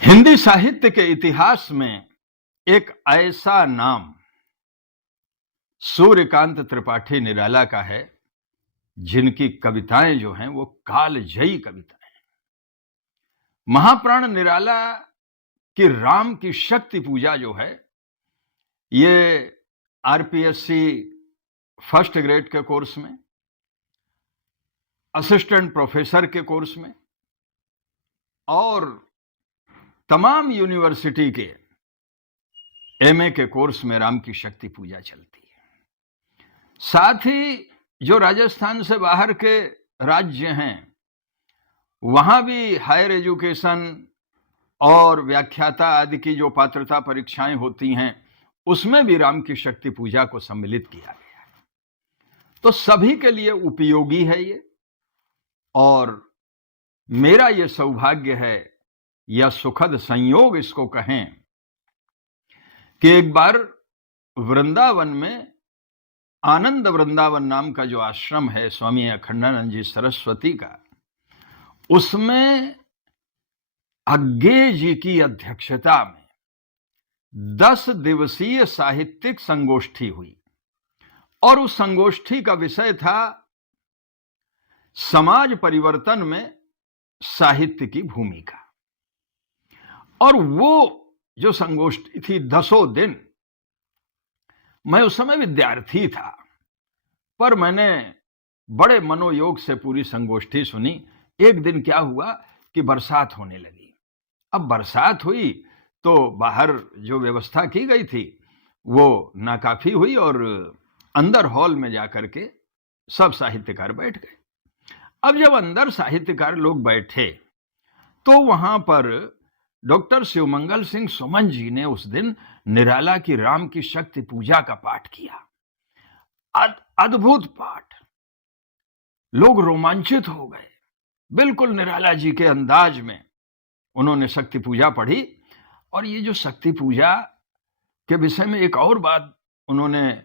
हिंदी साहित्य के इतिहास में एक ऐसा नाम सूर्यकांत त्रिपाठी निराला का है, जिनकी कविताएं जो हैं वो कालजयी कविताएं हैं। महाप्राण निराला की राम की शक्ति पूजा जो है, ये आरपीएससी फर्स्ट ग्रेड के कोर्स में, असिस्टेंट प्रोफेसर के कोर्स में और तमाम यूनिवर्सिटी के एमए के कोर्स में राम की शक्ति पूजा चलती है। साथ ही जो राजस्थान से बाहर के राज्य हैं, वहां भी हायर एजुकेशन और व्याख्याता आदि की जो पात्रता परीक्षाएं होती हैं, उसमें भी राम की शक्ति पूजा को सम्मिलित किया गया है। तो सभी के लिए उपयोगी है ये, और मेरा ये सौभाग्य है या सुखद संयोग इसको कहें कि एक बार वृंदावन में आनंद वृंदावन नाम का जो आश्रम है स्वामी अखंडानंद जी सरस्वती का, उसमें अज्ञे जी की अध्यक्षता में 10 दिवसीय साहित्यिक संगोष्ठी हुई और उस संगोष्ठी का विषय था समाज परिवर्तन में साहित्य की भूमिका। और वो जो संगोष्ठी थी 10 दिन, मैं उस समय विद्यार्थी था, पर मैंने बड़े मनोयोग से पूरी संगोष्ठी सुनी। एक दिन क्या हुआ कि बरसात होने लगी। अब बरसात हुई तो बाहर जो व्यवस्था की गई थी वो नाकाफी हुई और अंदर हॉल में जाकर के सब साहित्यकार बैठ गए। अब जब अंदर साहित्यकार लोग बैठे तो वहां पर डॉक्टर शिवमंगल सिंह सुमन जी ने उस दिन निराला की राम की शक्ति पूजा का पाठ किया। अद्भुत पाठ, लोग रोमांचित हो गए। बिल्कुल निराला जी के अंदाज में उन्होंने शक्ति पूजा पढ़ी। और ये जो शक्ति पूजा के विषय में एक और बात उन्होंने,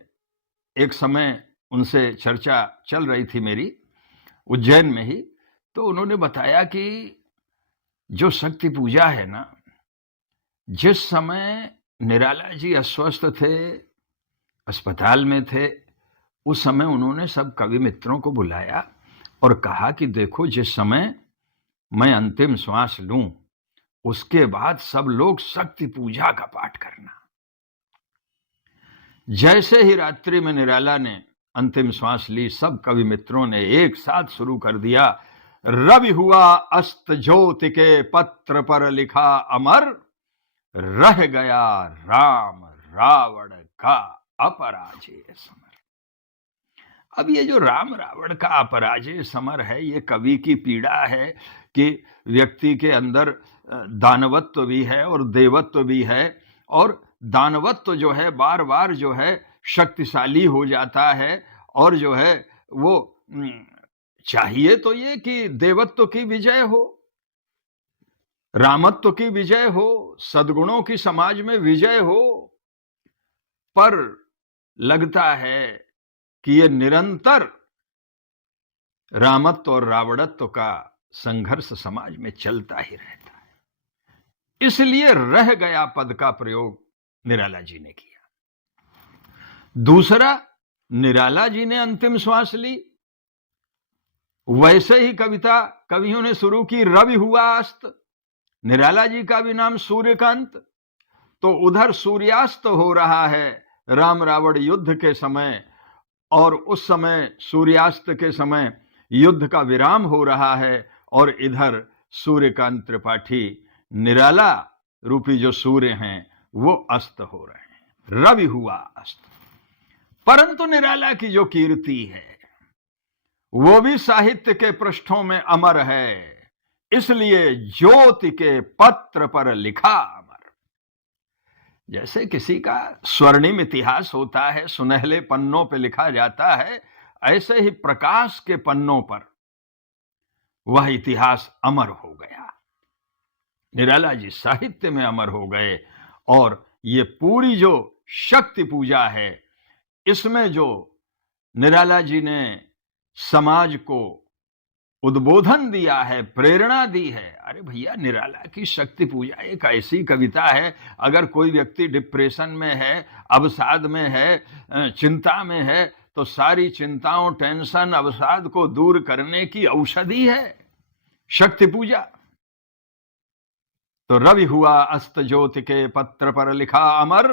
एक समय उनसे चर्चा चल रही थी मेरी उज्जैन में ही, तो उन्होंने बताया कि जो शक्ति पूजा है ना, जिस समय निराला जी अस्वस्थ थे, अस्पताल में थे, उस समय उन्होंने सब कवि मित्रों को बुलाया और कहा कि देखो, जिस समय मैं अंतिम श्वास लूं उसके बाद सब लोग शक्ति पूजा का पाठ करना। जैसे ही रात्रि में निराला ने अंतिम श्वास ली, सब कवि मित्रों ने एक साथ शुरू कर दिया, रवि हुआ अस्त ज्योति के पत्र पर लिखा अमर, रह गया राम रावण का अपराजय समर। अब ये जो राम रावण का अपराजय समर है, ये कवि की पीड़ा है कि व्यक्ति के अंदर दानवत्व भी है और देवत्व भी है, और दानवत्व जो है बार बार जो है शक्तिशाली हो जाता है, और जो है वो चाहिए तो ये कि देवत्व की विजय हो, रामत्व की विजय हो, सद्गुणों की समाज में विजय हो, पर लगता है कि ये निरंतर रामत्व और रावणत्व का संघर्ष समाज में चलता ही रहता है। इसलिए रह गया पद का प्रयोग निराला जी ने किया। दूसरा, निराला जी ने अंतिम श्वास ली, वैसे ही कविता कवियों ने शुरू की, रवि हुआ अस्त। निराला जी का भी नाम सूर्यकांत, तो उधर सूर्यास्त हो रहा है राम रावण युद्ध के समय, और उस समय सूर्यास्त के समय युद्ध का विराम हो रहा है, और इधर सूर्यकांत त्रिपाठी निराला रूपी जो सूर्य हैं वो अस्त हो रहे हैं, रवि हुआ अस्त। परंतु निराला की जो कीर्ति है वो भी साहित्य के पृष्ठों में अमर है, इसलिए ज्योति के पत्र पर लिखा अमर। जैसे किसी का स्वर्णिम इतिहास होता है, सुनहले पन्नों पर लिखा जाता है, ऐसे ही प्रकाश के पन्नों पर वह इतिहास अमर हो गया। निराला जी साहित्य में अमर हो गए। और ये पूरी जो शक्ति पूजा है, इसमें जो निराला जी ने समाज को उद्बोधन दिया है, प्रेरणा दी है। अरे भैया, निराला की शक्ति पूजा एक ऐसी कविता है, अगर कोई व्यक्ति डिप्रेशन में है, अवसाद में है, चिंता में है, तो सारी चिंताओं, टेंशन, अवसाद को दूर करने की औषधि है शक्ति पूजा। तो रवि हुआ अस्त ज्योति के पत्र पर लिखा अमर,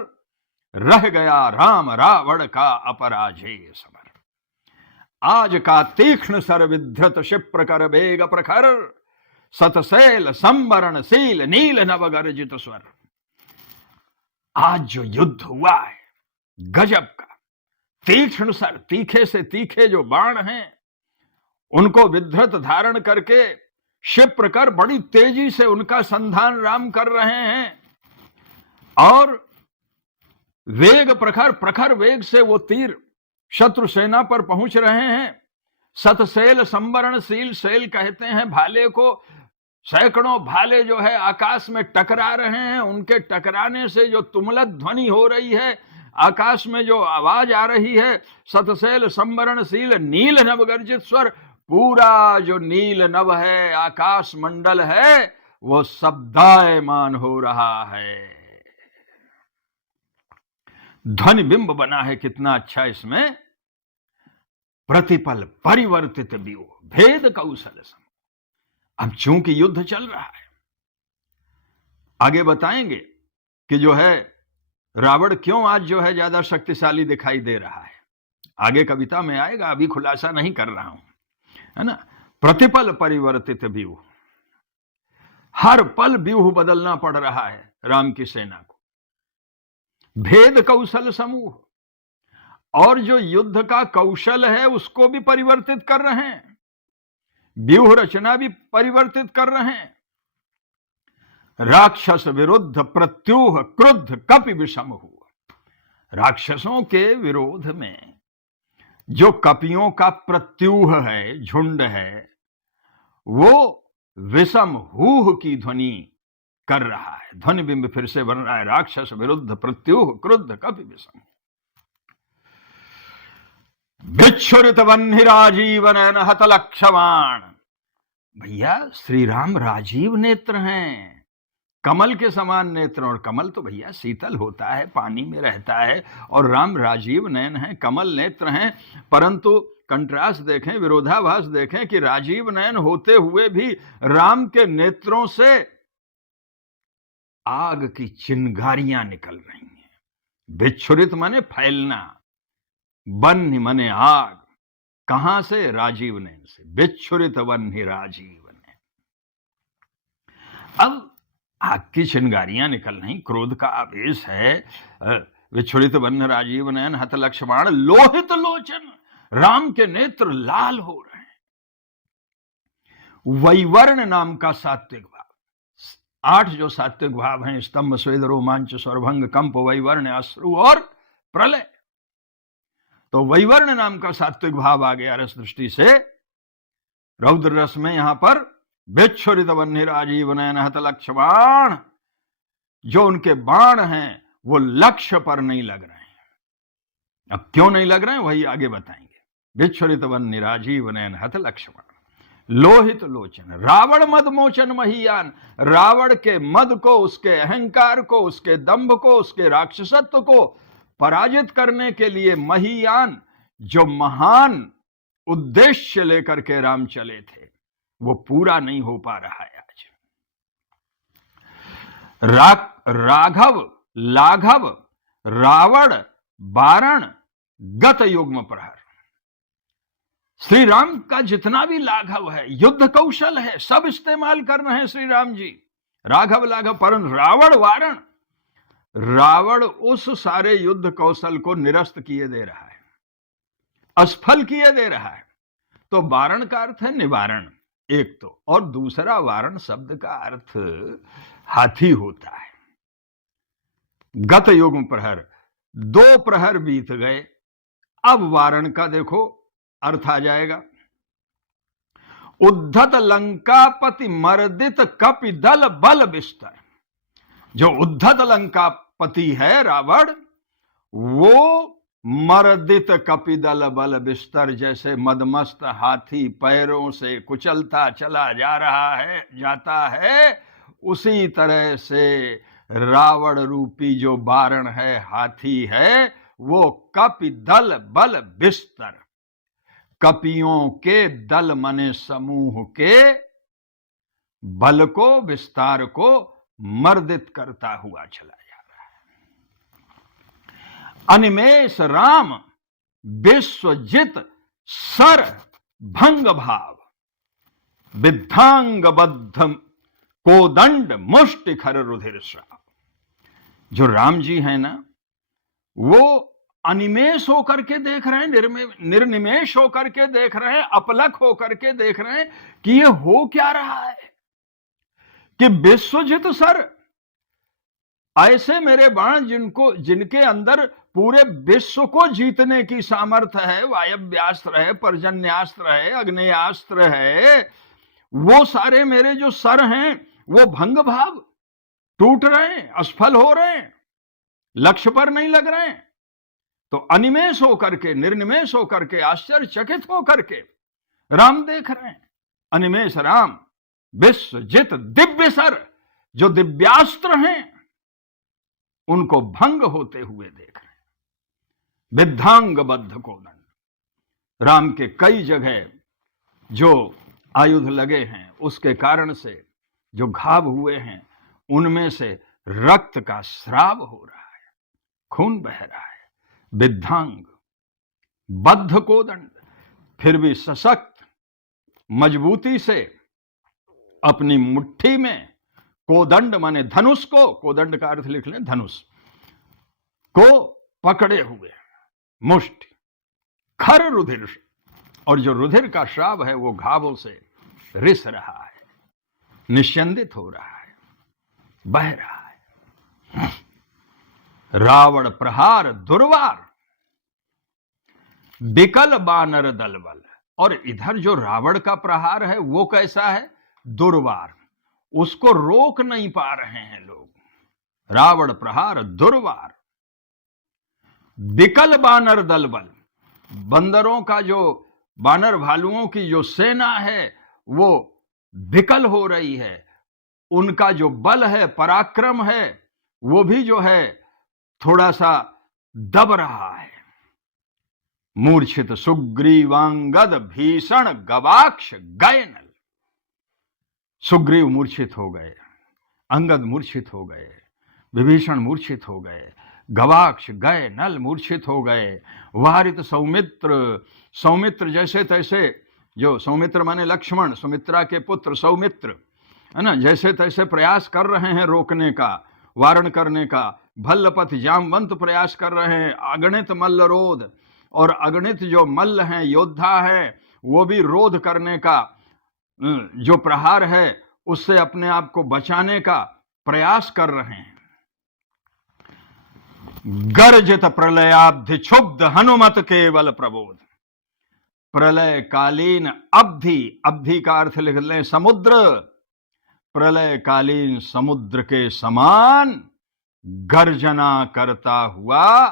रह गया राम रावण का अपराजय समर। आज का तीक्ष्ण सर विधृत क्षिप्र कर वेग प्रखर, सतशैल संवरण शील नील नव गर्जित स्वर। आज जो युद्ध हुआ है गजब का, तीक्ष्ण सर, तीखे से तीखे जो बाण हैं उनको विधृत धारण करके क्षिप्र कर बड़ी तेजी से उनका संधान राम कर रहे हैं, और वेग प्रखर, प्रखर वेग से वो तीर शत्रु सेना पर पहुंच रहे हैं। सतशैल संवरणशील, शैल कहते हैं भाले को, सैकड़ों भाले जो है आकाश में टकरा रहे हैं, उनके टकराने से जो तुमलत ध्वनि हो रही है, आकाश में जो आवाज आ रही है, सतशैल संवरणशील नील नव गर्जित स्वर, पूरा जो नील नव है, आकाश मंडल है, वो शब्दायमान हो रहा है। ध्वनि बिंब बना है कितना अच्छा इसमें। प्रतिपल परिवर्तित व्यूह, भेद कौशल सम। अब चूंकि युद्ध चल रहा है, आगे बताएंगे कि जो है रावण क्यों आज जो है ज्यादा शक्तिशाली दिखाई दे रहा है, आगे कविता में आएगा, अभी खुलासा नहीं कर रहा हूं, है ना। प्रतिपल परिवर्तित व्यूह, हर पल व्यूह बदलना पड़ रहा है राम की सेना को। भेद कौशल समूह, और जो युद्ध का कौशल है उसको भी परिवर्तित कर रहे हैं, व्यूह रचना भी परिवर्तित कर रहे हैं। राक्षस विरुद्ध प्रत्यूह क्रुद्ध कपि विषम हुआ। राक्षसों के विरोध में जो कपियों का प्रत्यूह है, झुंड है, वो विषम हूह की ध्वनि कर रहा है। ध्वनि बिंब फिर से बन रहा है, राक्षस विरुद्ध प्रत्यूह क्रुद्ध कपि विषम। विच्छुरित वह्नि राजीव नयन हत लक्षमाण। भैया, श्री राम राजीव नेत्र हैं, कमल के समान नेत्र, और कमल तो भैया शीतल होता है, पानी में रहता है, और राम राजीव नयन हैं, कमल नेत्र हैं। परंतु कंट्रास्ट देखें, विरोधाभास देखें कि राजीव नयन होते हुए भी राम के नेत्रों से आग की चिंगारियां निकल रही हैं। विच्छुरित माने फैलना, वह्नि माने आग, कहां से? राजीव नयन से। विच्छुरित वह्नि राजीव नयन। अब आग की चिंगारियां निकल रही, क्रोध का आवेश है। विच्छुरित वह्नि राजीव नयन हत लक्ष्मण लोहित लोचन, राम के नेत्र लाल हो रहे हैं। वैवर्ण नाम का सात्विक भाव, 8 जो सात्विक भाव हैं, स्तंभ स्वेद रोमांच स्वरभंग कंप वैवर्ण अश्रु और प्रलय, तो वैवर्ण नाम का सात्विक भाव आ गया रस दृष्टि से। रौद्र रस में यहां पर विच्छुरित वह्नि राजीव नयन हत लक्ष्मण, जो उनके बाण हैं वो लक्ष्य पर नहीं लग रहे हैं। अब क्यों नहीं लग रहे हैं वही आगे बताएंगे। विच्छुरित वह्नि राजीव नयन हत लक्ष्मण लोहित लोचन, रावण मद मोचन महीयान। रावण के मद को, उसके अहंकार को, उसके दंभ को, उसके राक्षसत्व को पराजित करने के लिए महीयान, जो महान उद्देश्य लेकर के राम चले थे, वो पूरा नहीं हो पा रहा है आज। राघव लाघव रावण बारण गत युग्म प्रहर। श्री राम का जितना भी लाघव है, युद्ध कौशल है, सब इस्तेमाल कर रहे हैं श्री राम जी, राघव लाघव। परंतु रावण वारण, रावण उस सारे युद्ध कौशल को निरस्त किए दे रहा है, असफल किए दे रहा है। तो वारण का अर्थ है निवारण एक तो, और दूसरा वारण शब्द का अर्थ हाथी होता है। गत युग प्रहर, 2 प्रहर बीत गए, अब वारण का देखो अर्थ आ जाएगा। उद्धत लंकापति मर्दित कपि दल बल बिस्तर। जो उद्धत लंकापति है रावण, वो मर्दित कपिदल बल बिस्तर, जैसे मदमस्त हाथी पैरों से कुचलता चला जाता है, उसी तरह से रावण रूपी जो वारण है, हाथी है, वो कपिदल बल बिस्तर, कपियों के दल मने समूह के बल को, विस्तार को मर्दित करता हुआ चला जा रहा है। अनिमेष राम विश्वजित सर भंग भाव, विद्धांग बद्ध कोदंड मुष्टि खर रुधिर श्राव। जो राम जी है ना, वो अनिमेष होकर के देख रहे हैं, निर्निमेष होकर के देख रहे हैं, अपलक होकर के देख रहे हैं कि ये हो क्या रहा है, कि विश्वजित सर, ऐसे मेरे बाण जिनके अंदर पूरे विश्व को जीतने की सामर्थ्य है, वायव्यास्त्र है, पर्जन्यास्त्र है, अग्नेयास्त्र है, वो सारे मेरे जो सर हैं वो भंग भाव, टूट रहे हैं, असफल हो रहे हैं, लक्ष्य पर नहीं लग रहे हैं। तो अनिमेष होकर के, निर्निमेष होकर के, आश्चर्यचकित होकर के राम देख रहे हैं। अनिमेष राम विश्वजित दिव्य सर, जो दिव्यास्त्र हैं उनको भंग होते हुए देख रहे हैं। विद्धांग बद्ध कोदंड, राम के कई जगह जो आयुध लगे हैं उसके कारण से जो घाव हुए हैं, उनमें से रक्त का स्राव हो रहा है, खून बह रहा है। विद्धांग बद्ध कोदंड, फिर भी सशक्त मजबूती से अपनी मुट्ठी में कोदंड माने धनुष को, कोदंड का अर्थ लिख लें धनुष को, पकड़े हुए मुष्टि खर रुधिर, और जो रुधिर का श्राव है वो घावों से रिस रहा है, निस्यंदित हो रहा है, बह रहा है। रावण प्रहार दुर्वार, विकल बानर दलबल, और इधर जो रावण का प्रहार है वो कैसा है, दुर्वार, उसको रोक नहीं पा रहे हैं लोग। रावण प्रहार दुर्वार, विकल बानर दलबल, बंदरों का जो, बानर भालुओं की जो सेना है वो विकल हो रही है, उनका जो बल है, पराक्रम है, वो भी जो है थोड़ा सा दब रहा है। मूर्छित सुग्रीवांगद भीषण गवाक्ष गयनल, सुग्रीव मूर्छित हो गए, अंगद मूर्छित हो गए, विभीषण मूर्छित हो गए, गवाक्ष गए नल मूर्छित हो गए, वारित सौमित्र जैसे तैसे, जो सौमित्र माने लक्ष्मण, सुमित्रा के पुत्र सौमित्र है ना, जैसे तैसे प्रयास कर रहे हैं रोकने का, वारण करने का। भल्लपथ जामवंत प्रयास कर रहे हैं, अगणित मल्लरोध, और अगणित जो मल्ल हैं, योद्धा हैं, वो भी रोध करने का, जो प्रहार है उससे अपने आप को बचाने का प्रयास कर रहे हैं। गर्जित प्रलयाब्धि क्षुब्ध हनुमत केवल प्रबोध, प्रलय कालीन अब्धि का अर्थ लिख लें समुद्र, प्रलय कालीन समुद्र के समान गर्जना करता हुआ,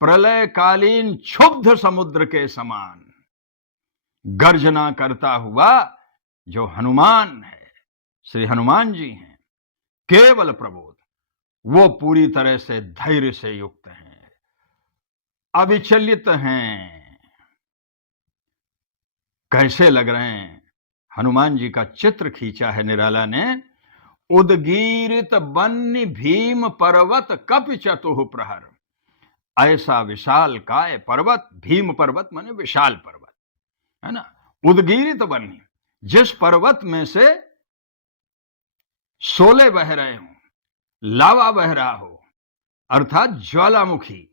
प्रलय कालीन क्षुब्ध समुद्र के समान गर्जना करता हुआ जो हनुमान है, श्री हनुमान जी हैं, केवल प्रबोध, वो पूरी तरह से धैर्य से युक्त हैं, अविचलित हैं। कैसे लग रहे हैं? हनुमान जी का चित्र खींचा है निराला ने। उदगीरित वन्य भीम पर्वत कपि चतुः प्रहर, ऐसा विशाल काय पर्वत, भीम पर्वत माने विशाल पर्वत है ना, उदगीरित वन्य, जिस पर्वत में से शोले बह रहे हो, लावा बह रहा हो, अर्थात ज्वालामुखी,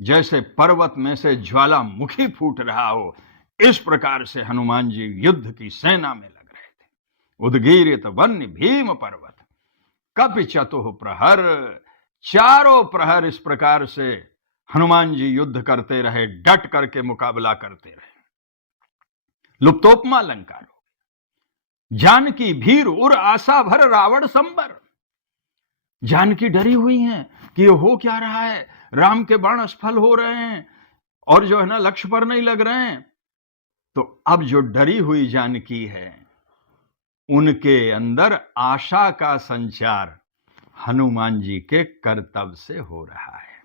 जैसे पर्वत में से ज्वालामुखी फूट रहा हो, इस प्रकार से हनुमान जी युद्ध की सेना में लग रहे थे। उदगीरित वन्य भीम पर्वत कपि चतुः प्रहर, चारों प्रहर इस प्रकार से हनुमान जी युद्ध करते रहे, डट करके मुकाबला करते रहे। लुप्तोपमा अलंकार हो। जानकी भीर उर आशा भर रावण संबर, जानकी डरी हुई हैं कि ये हो क्या रहा है, राम के बाण असफल हो रहे हैं, और जो है ना लक्ष्य पर नहीं लग रहे हैं। तो अब जो डरी हुई जानकी है, उनके अंदर आशा का संचार हनुमान जी के कर्तव्य से हो रहा है,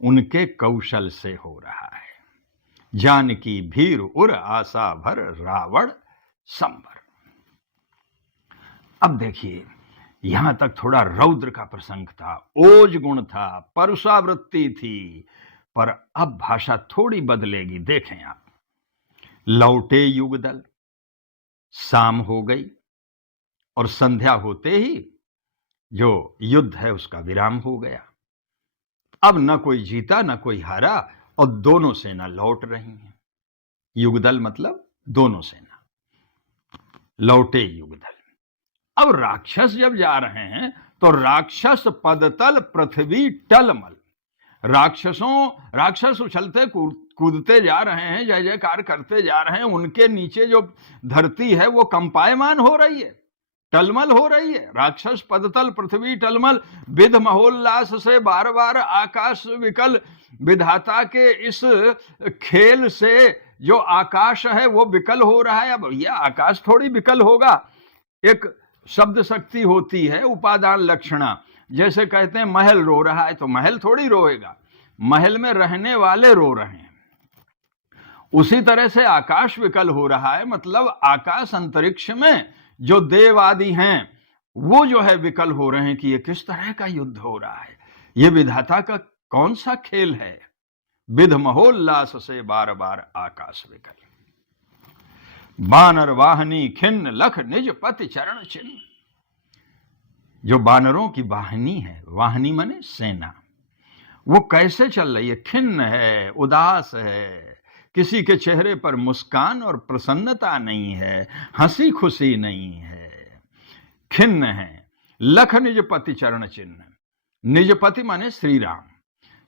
उनके कौशल से हो रहा है। जानकी भीर उर आशा भर रावण संबर। अब देखिए, यहां तक थोड़ा रौद्र का प्रसंग था, ओज गुण था, परुषावृत्ति थी, पर अब भाषा थोड़ी बदलेगी। देखें आप, लौटे युगदल, शाम हो गई और संध्या होते ही जो युद्ध है उसका विराम हो गया। अब न कोई जीता न कोई हारा और दोनों सेना लौट रही हैं। युगदल मतलब दोनों सेना, लौटे युगदल। अब राक्षस जब जा रहे हैं तो राक्षस पदतल पृथ्वी टलमल। राक्षस उछलते कूदते जा रहे हैं, जय जयकार करते जा रहे हैं। उनके नीचे जो धरती है वो कंपायमान हो रही है, टलमल हो रही है। राक्षस पदतल पृथ्वी टलमल, विध महोल्लास से बार बार आकाश विकल। विधाता के इस खेल से जो आकाश है वो विकल हो रहा है। अब यह आकाश थोड़ी विकल होगा, एक शब्द शक्ति होती है, उपादान लक्षणा। जैसे कहते हैं महल रो रहा है, तो महल थोड़ी रोएगा, महल में रहने वाले रो रहे हैं। उसी तरह से आकाश विकल हो रहा है, मतलब आकाश अंतरिक्ष में जो देव आदि हैं वो जो है विकल हो रहे हैं कि ये किस तरह का युद्ध हो रहा है, ये विधाता का कौन सा खेल है। विध महोल्लास से बार बार आकाश विकल। बानर वाहनी खिन्न लख निज पति चरण चिन्ह। जो बानरों की वाहनी है, वाहनी माने सेना, वो कैसे चल रही है? खिन्न है, उदास है, किसी के चेहरे पर मुस्कान और प्रसन्नता नहीं है, हंसी खुशी नहीं है, खिन्न है। लख निज पति चरण चिन्ह। निज पति माने श्री राम,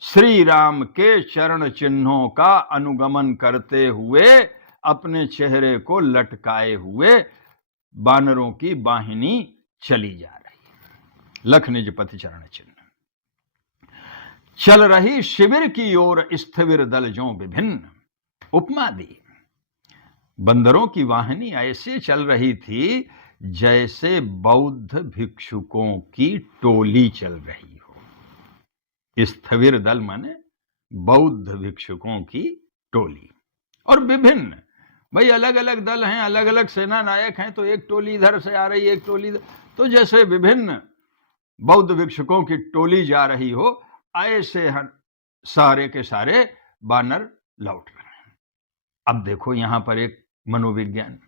श्री राम के चरण चिन्हों का अनुगमन करते हुए अपने चेहरे को लटकाए हुए बानरों की वाहिनी चली जा रही है। लख निज पति चरण चिन्ह। चल रही शिविर की ओर स्थिविर दल जो विभिन्न। उपमा दी, बंदरों की वाहिनी ऐसे चल रही थी जैसे बौद्ध भिक्षुकों की टोली चल रही हो। स्थविर दल माने बौद्ध भिक्षुकों की टोली। और विभिन्न, भाई अलग अलग दल हैं, अलग अलग सेना नायक हैं, तो एक टोली इधर से आ रही है, एक टोली इधर, तो जैसे विभिन्न बौद्ध भिक्षुकों की टोली जा रही हो, ऐसे सारे के सारे बानर लौट रहे हैं। अब देखो यहां पर एक मनोविज्ञान,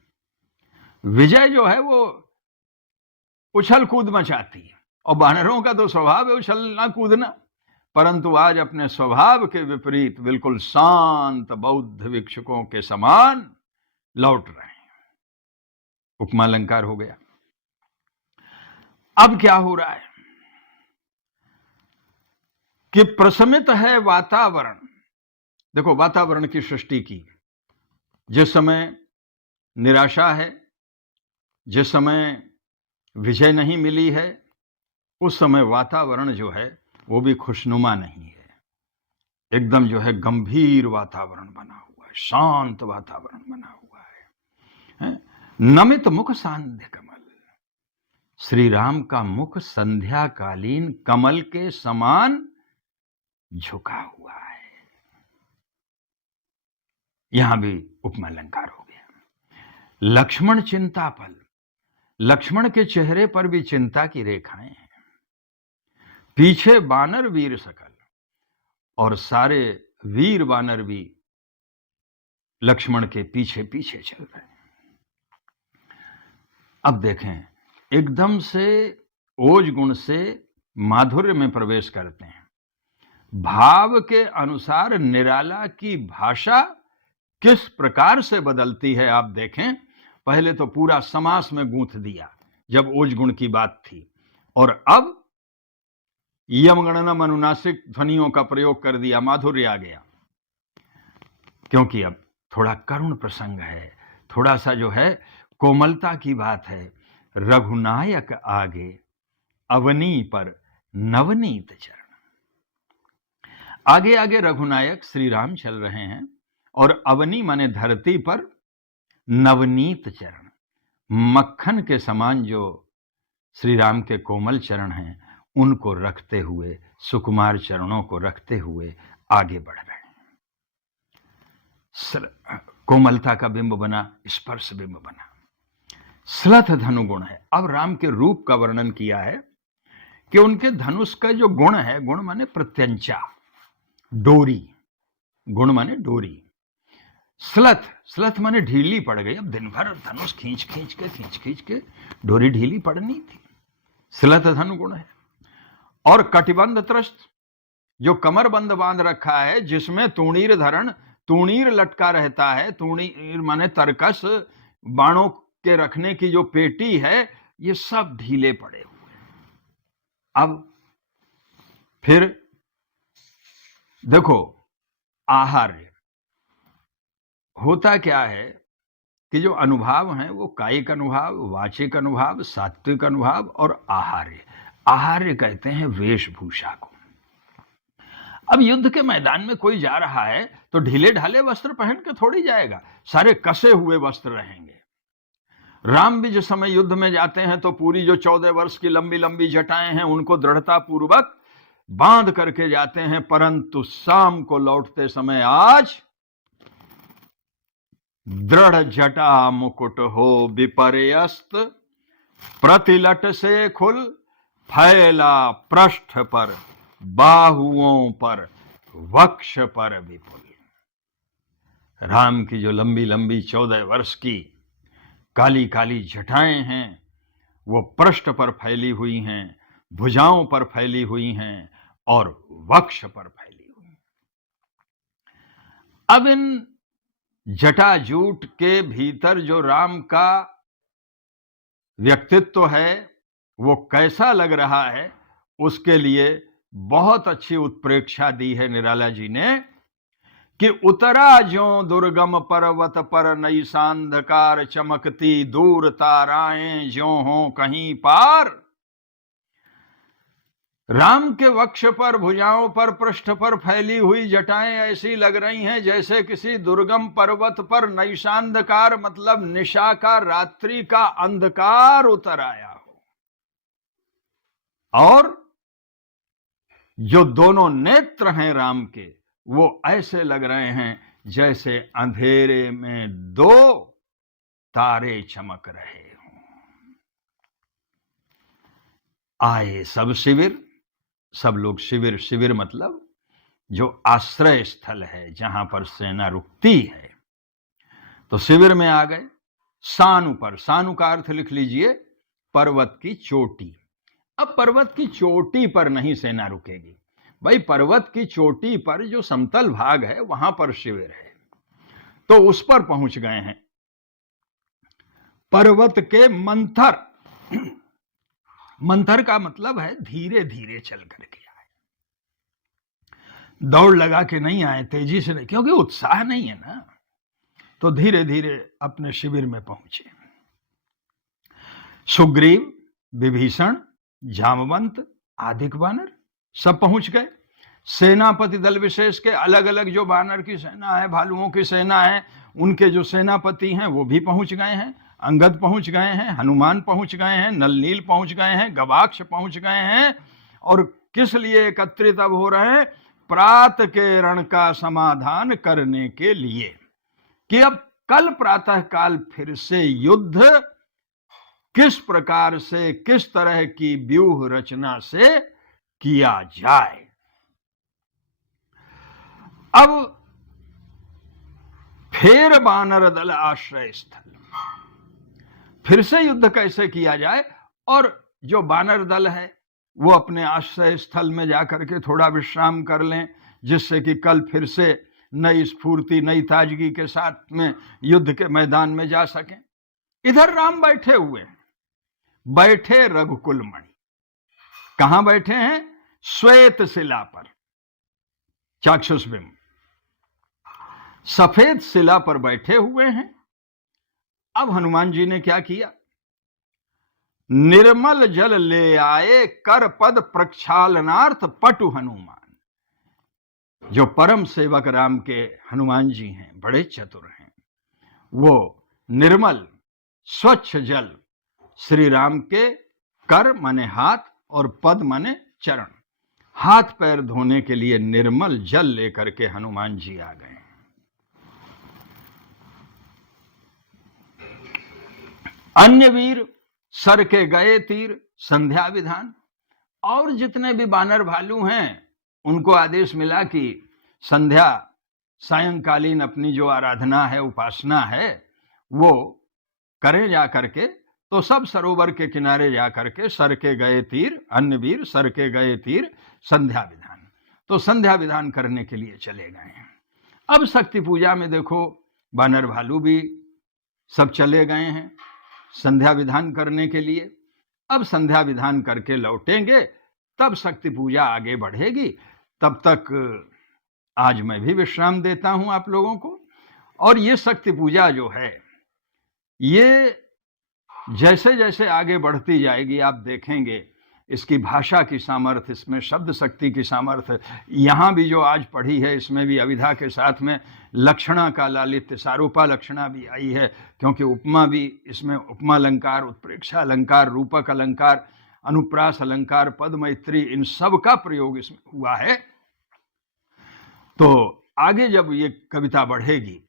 विजय जो है वो उछल कूद मचाती है, और बानरों का तो स्वभाव है उछलना कूदना, परंतु आज अपने स्वभाव के विपरीत बिल्कुल शांत बौद्ध भिक्षुकों के समान लौट रहे हैं। उपमा अलंकार हो गया। अब क्या हो रहा है कि प्रशमित है वातावरण। देखो वातावरण की सृष्टि की, जिस समय निराशा है, जिस समय विजय नहीं मिली है, उस समय वातावरण जो है वो भी खुशनुमा नहीं है। एकदम जो है गंभीर वातावरण बना हुआ है, शांत वातावरण बना हुआ है? नमित मुख सांध्य कमल। श्री राम का मुख संध्याकालीन कमल के समान झुका हुआ है। यहां भी उपमा अलंकार हो गया। लक्ष्मण चिंतापल, लक्ष्मण के चेहरे पर भी चिंता की रेखाएं हैं। पीछे बानर वीर सकल, और सारे वीर बानर भी लक्ष्मण के पीछे पीछे चल रहे हैं। अब देखें, एकदम से ओज गुण से माधुर्य में प्रवेश करते हैं। भाव के अनुसार निराला की भाषा किस प्रकार से बदलती है आप देखें। पहले तो पूरा समास में गूंथ दिया जब ओज गुण की बात थी, और अब यमगणनम अनुनासिक ध्वनियों का प्रयोग कर दिया, माधुर्य आ गया। क्योंकि अब थोड़ा करुण प्रसंग है, थोड़ा सा जो है कोमलता की बात है। रघुनायक आगे अवनी पर नवनीत चरण। आगे आगे रघुनायक श्री राम चल रहे हैं और अवनी माने धरती पर नवनीत चरण, मक्खन के समान जो श्री राम के कोमल चरण हैं, उनको रखते हुए, सुकुमार चरणों को रखते हुए आगे बढ़ रहे हैं। कोमलता का बिंब बना, स्पर्श बिंब बना, श्लथ धनुगुण है। अब राम के रूप का वर्णन किया है कि उनके धनुष का जो गुण है, गुण माने प्रत्यंचा, डोरी, गुण माने डोरी। श्लथ, श्लथ माने ढीली पड़ गई। अब दिन भर धनुष खींच खींच के डोरी ढीली पड़नी थी, श्लथ धनुगुण है। और कटिबंध त्रस्त, जो कमर बंद बांध रखा है, जिसमें तूणीर धरण, तूणीर लटका रहता है। तूणीर माने तरकस, बाणों के रखने की जो पेटी है, ये सब ढीले पड़े हुए हैं। अब फिर देखो, आहार्य होता क्या है कि जो अनुभव हैं वो कायिक अनुभव, वाचिक अनुभव, सात्विक अनुभव और आहार्य। आहार्य कहते हैं वेशभूषा को। अब युद्ध के मैदान में कोई जा रहा है तो ढीले ढाले वस्त्र पहन के थोड़ी जाएगा, सारे कसे हुए वस्त्र रहेंगे। राम भी जिस समय युद्ध में जाते हैं तो पूरी जो 14 वर्ष की लंबी लंबी जटाएं हैं, उनको दृढ़ता पूर्वक बांध करके जाते हैं। परंतु शाम को लौटते समय आज दृढ़ जटा मुकुट हो विपर्यस्त, प्रतिलट से खुल फैला पृष्ठ पर, बाहुओं पर, वक्ष पर विपुल। राम की जो लंबी लंबी 14 वर्ष की काली काली जटाएं हैं, वो पृष्ठ पर फैली हुई हैं, भुजाओं पर फैली हुई हैं और वक्ष पर फैली हुई। अब इन जटाजूट के भीतर जो राम का व्यक्तित्व है वो कैसा लग रहा है, उसके लिए बहुत अच्छी उत्प्रेक्षा दी है निराला जी ने कि उतरा ज्यों दुर्गम पर्वत पर नई सांधकार चमकती, दूर ताराएं ज्यों हों कहीं पार। राम के वक्ष पर, भुजाओं पर, पृष्ठ पर फैली हुई जटाएं ऐसी लग रही हैं जैसे किसी दुर्गम पर्वत पर नैशांधकार, मतलब निशा का, रात्रि का अंधकार उतर आया हो। और जो दोनों नेत्र हैं राम के, वो ऐसे लग रहे हैं जैसे अंधेरे में 2 तारे चमक रहे हों। आए सब शिविर, सब लोग शिविर, शिविर मतलब जो आश्रय स्थल है, जहां पर सेना रुकती है, तो शिविर में आ गए। सानु पर, सानु का अर्थ लिख लीजिए पर्वत की चोटी। अब पर्वत की चोटी पर नहीं सेना रुकेगी भाई, पर्वत की चोटी पर जो समतल भाग है वहां पर शिविर है, तो उस पर पहुंच गए हैं। पर्वत के मंथर, मंथर का मतलब है धीरे धीरे चल करके आए, दौड़ लगा के नहीं आए, तेजी से नहीं, क्योंकि उत्साह नहीं है ना, तो धीरे धीरे अपने शिविर में पहुंचे। सुग्रीव, विभीषण, जामवंत, आदिक वानर सब पहुंच गए। सेनापति दल विशेष के अलग अलग जो वानर की सेना है, भालुओं की सेना है, उनके जो सेनापति हैं वो भी पहुंच गए हैं। अंगद पहुंच गए हैं, हनुमान पहुंच गए हैं, नलनील पहुंच गए हैं, गवाक्ष पहुंच गए हैं। और किस लिए एकत्रित अब हो रहे हैं? प्रात के रण का समाधान करने के लिए, कि अब कल प्रातः काल फिर से युद्ध किस प्रकार से, किस तरह की व्यूह रचना से किया जाए। अब फिर वानर दल आश्रय स्थल, फिर से युद्ध कैसे किया जाए, और जो वानर दल है वो अपने आश्रय स्थल में जाकर के थोड़ा विश्राम कर लें, जिससे कि कल फिर से नई स्फूर्ति, नई ताजगी के साथ में युद्ध के मैदान में जा सकें। इधर राम बैठे हुए हैं, बैठे रघुकुल मणि। कहां बैठे हैं? श्वेत शिला पर, चाक्षुष बिंब, सफेद शिला पर बैठे हुए हैं। अब हनुमान जी ने क्या किया? निर्मल जल ले आए कर पद प्रक्षालनार्थ पटु हनुमान। जो परम सेवक राम के हनुमान जी हैं, बड़े चतुर हैं। वो निर्मल स्वच्छ जल श्री राम के कर माने हाथ और पद माने चरण, हाथ पैर धोने के लिए निर्मल जल लेकर के हनुमान जी आ गए। अन्य वीर सर के गए तीर संध्या विधान। और जितने भी बानर भालू हैं उनको आदेश मिला कि संध्या सायंकालीन अपनी जो आराधना है, उपासना है, वो करें जा करके। तो सब सरोवर के किनारे जा करके सर के गए तीर, अन्य वीर सर के गए तीर संध्या विधान, तो संध्या विधान करने के लिए चले गए हैं। अब शक्ति पूजा में देखो बानर भालू भी सब चले गए हैं संध्या विधान करने के लिए। अब संध्या विधान करके लौटेंगे तब शक्ति पूजा आगे बढ़ेगी। तब तक आज मैं भी विश्राम देता हूं आप लोगों को। और ये शक्ति पूजा जो है, ये जैसे जैसे आगे बढ़ती जाएगी आप देखेंगे इसकी भाषा की सामर्थ्य, इसमें शब्द शक्ति की सामर्थ्य। यहाँ भी जो आज पढ़ी है इसमें भी अविधा के साथ में लक्षणा का लालित्य, सारूपा लक्षणा भी आई है, क्योंकि उपमा भी इसमें, उपमा अलंकार, उत्प्रेक्षा अलंकार, रूपक अलंकार, अनुप्रास अलंकार, पद मैत्री, इन सब का प्रयोग इसमें हुआ है। तो आगे जब ये कविता बढ़ेगी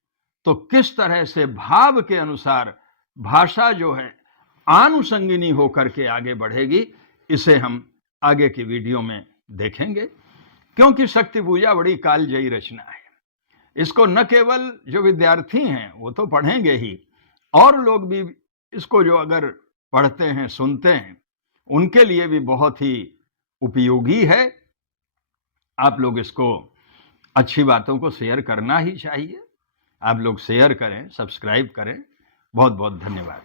तो किस तरह से भाव के अनुसार भाषा जो है आनुषंगिनी होकर के आगे बढ़ेगी, इसे हम आगे की वीडियो में देखेंगे। क्योंकि शक्ति पूजा बड़ी कालजयी रचना है। इसको न केवल जो विद्यार्थी हैं वो तो पढ़ेंगे ही, और लोग भी इसको जो अगर पढ़ते हैं, सुनते हैं, उनके लिए भी बहुत ही उपयोगी है। आप लोग इसको, अच्छी बातों को शेयर करना ही चाहिए। आप लोग शेयर करें, सब्सक्राइब करें। बहुत बहुत धन्यवाद।